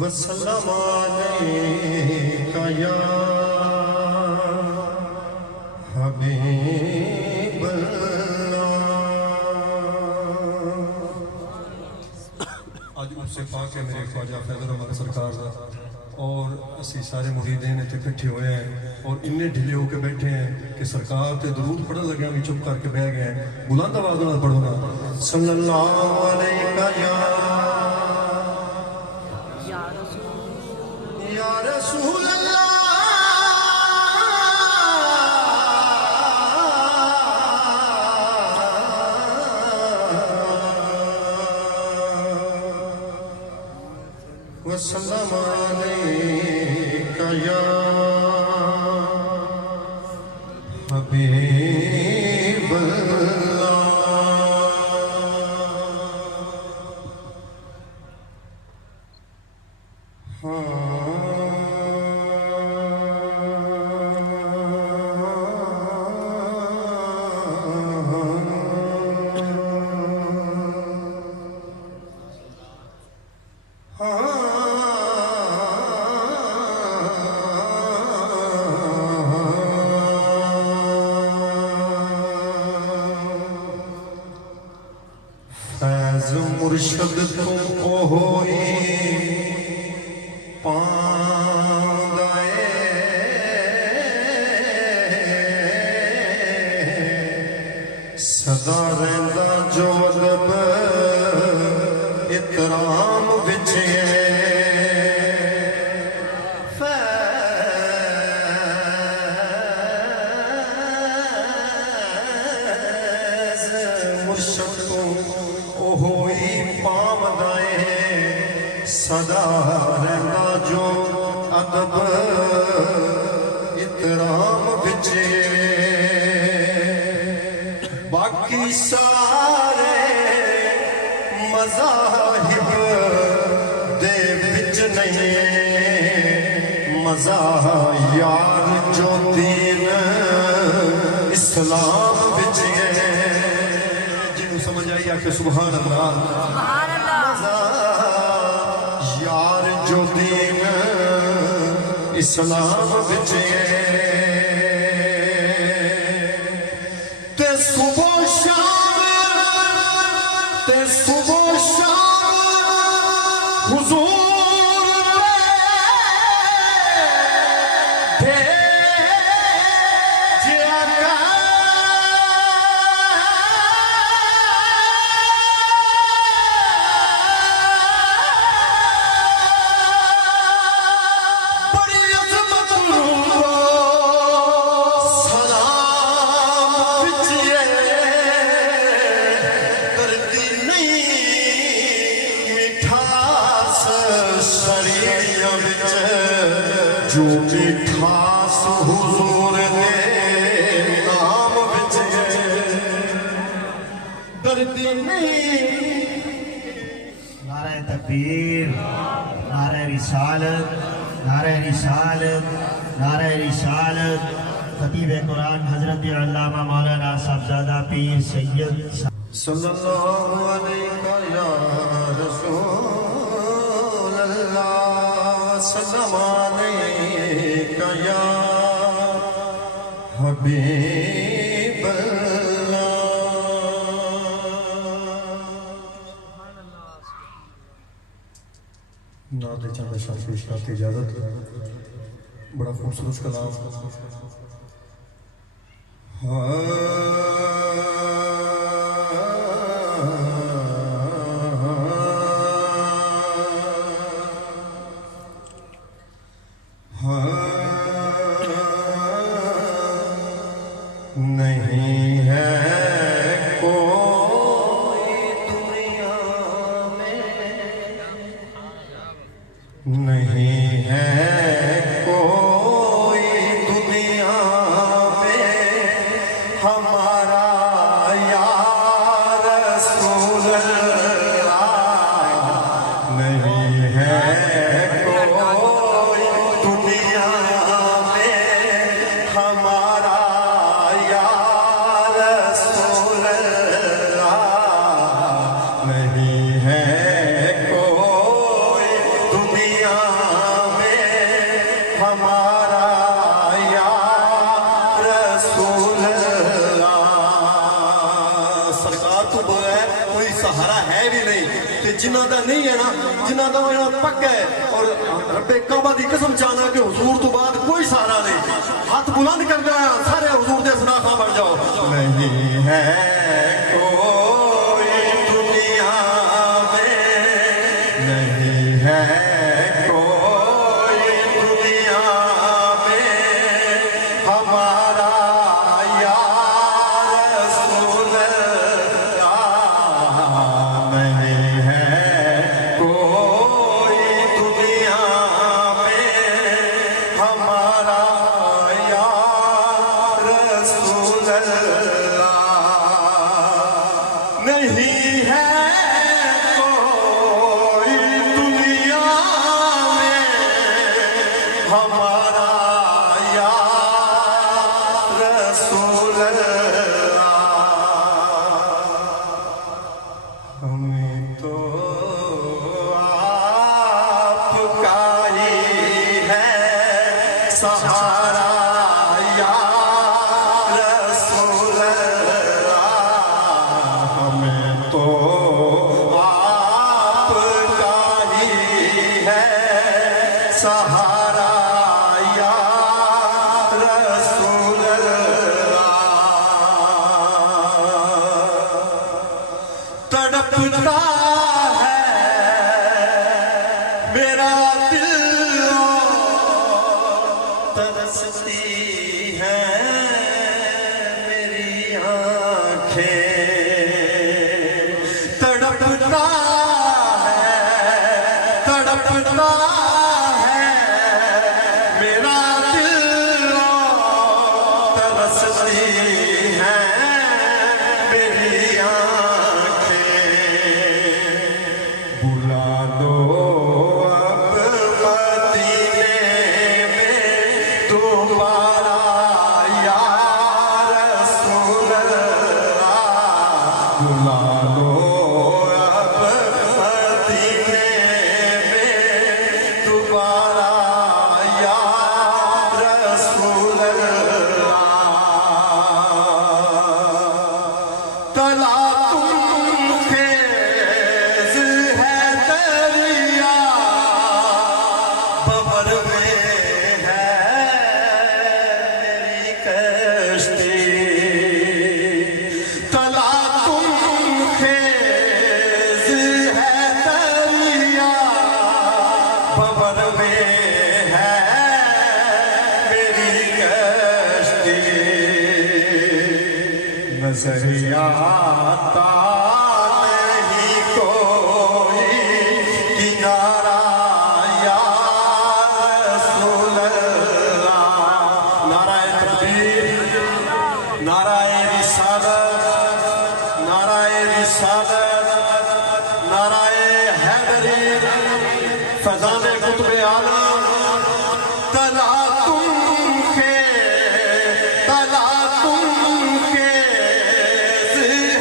وسلم علیک یا حبیب اللہ۔ آج اس سے پاک ہے میرے خواجہ فیض الرحمن سرکار دا، اور اسی سارے مریدین اتنے کٹھے ہوئے ہیں اور انہیں ڈھلے ہو کے بیٹھے ہیں کہ سرکار تے درود پڑھن لگے ہم چپ کر کے بیٹھ گئے ہیں۔ بلند آواز نال پڑھو نا، صلی اللہ علیہ یا رسول اللہ۔ وسلم علیک یا حبیب اللہ۔ فیض مرشد تم کو ہوئی پاندائے، صدا رہندا جو لب اکرام وچ ہے۔ فیض مرشد تم ہوئی پاودائے، صدا رہندا جو ادب اکرام وچ ہے۔ باقی سارے مذاہب دے وچ نہیں، مذاہب یار جو دین اسلام وچ ہے۔ سمجھ آئی آکے سبحان اللہ، یار جو دین اسلام وچ ہے۔ تے صبح شام حضور جو مٹھاس حضور دے نام وچ ہے، درد نہیں۔ نعرہ تکبیر، نعرہ رسالت، نعرہ رسالت، نعرہ رسالت۔ خطیب قرآن حضرت علامہ مولانا صاحبزادہ پیر سید صلی اللہ علیہ یا رسول اللہ، سلام علیک یا حبیب اللہ۔ نعت چند اشعار پیش کرتے اجازت، بڑا خوبصورت کلام۔ نہیں ہے کوئی دنیا میں، نہیں ہے کوئی دنیا میں ہمارا یا رسول اللہ، نہیں ہے کوئی دنیا میں ہمارا یا رسول اللہ، نہیں है कोई दुनिया में हमारा या रसूल अल्लाह। सरकार तो बगैर कोई सहारा है भी नहीं, ते जिन्हां दा नहीं है ना, जिन्हां दा पक्का है और रब्बे काबा दी कसम चाहना कि हुजूर तो बाद कोई सहारा नहीं। हाथ बुलंद कर दो सारे हुजूर दे सनाखा बन जाओ। नहीं है कोई दुनिया में, नहीं है कोई दुनिया में हमारा या रसूल अल्लाह। नहीं है कोई दुनिया में हमारा या रसूल अल्लाह। नहीं है कोई दुनिया में हमारा या रसूल अल्लाह। हमें तो आपका ही है सहारा या रसूल अल्लाह। हमें तो आपका ही है सहारा या रसूल अल्लाह। तड़पता है मेरा दिल, तरसती है मेरी आँखें। तड़पता है मेरा दिल, तरसती है मेरी आँखें। बुला दो अब मदीने में दोबारा या रसूल अल्लाह। बुला दो अब मदीने में दोबारा या रसूल अल्लाह। तला तुम खेज है दरिया, बबर में है मेरी कश्ती। तला तुम खेज है दरिया, बबर में है मेरी कश्ती। नजर आता नहीं कोई किनारा या रसूल अल्लाह। नाराए तकबीर, नाराए रिसालत, नाराए रिसालत, नाराए हैदरी, फैज़ान कुतुब आलम। तला तुम खेज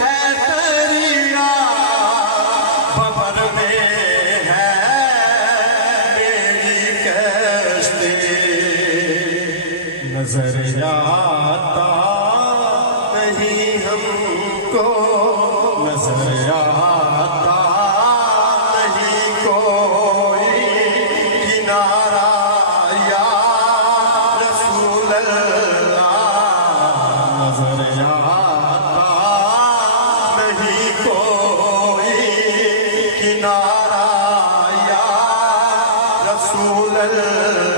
है दरिया, बबर में है मेरी कश्ती। नजर आता नहीं हमको, नजर आता नहीं कोई किनारा या रसूल अल्लाह। नजर आता नहीं कोई किनारा या रसूल अल्लाह।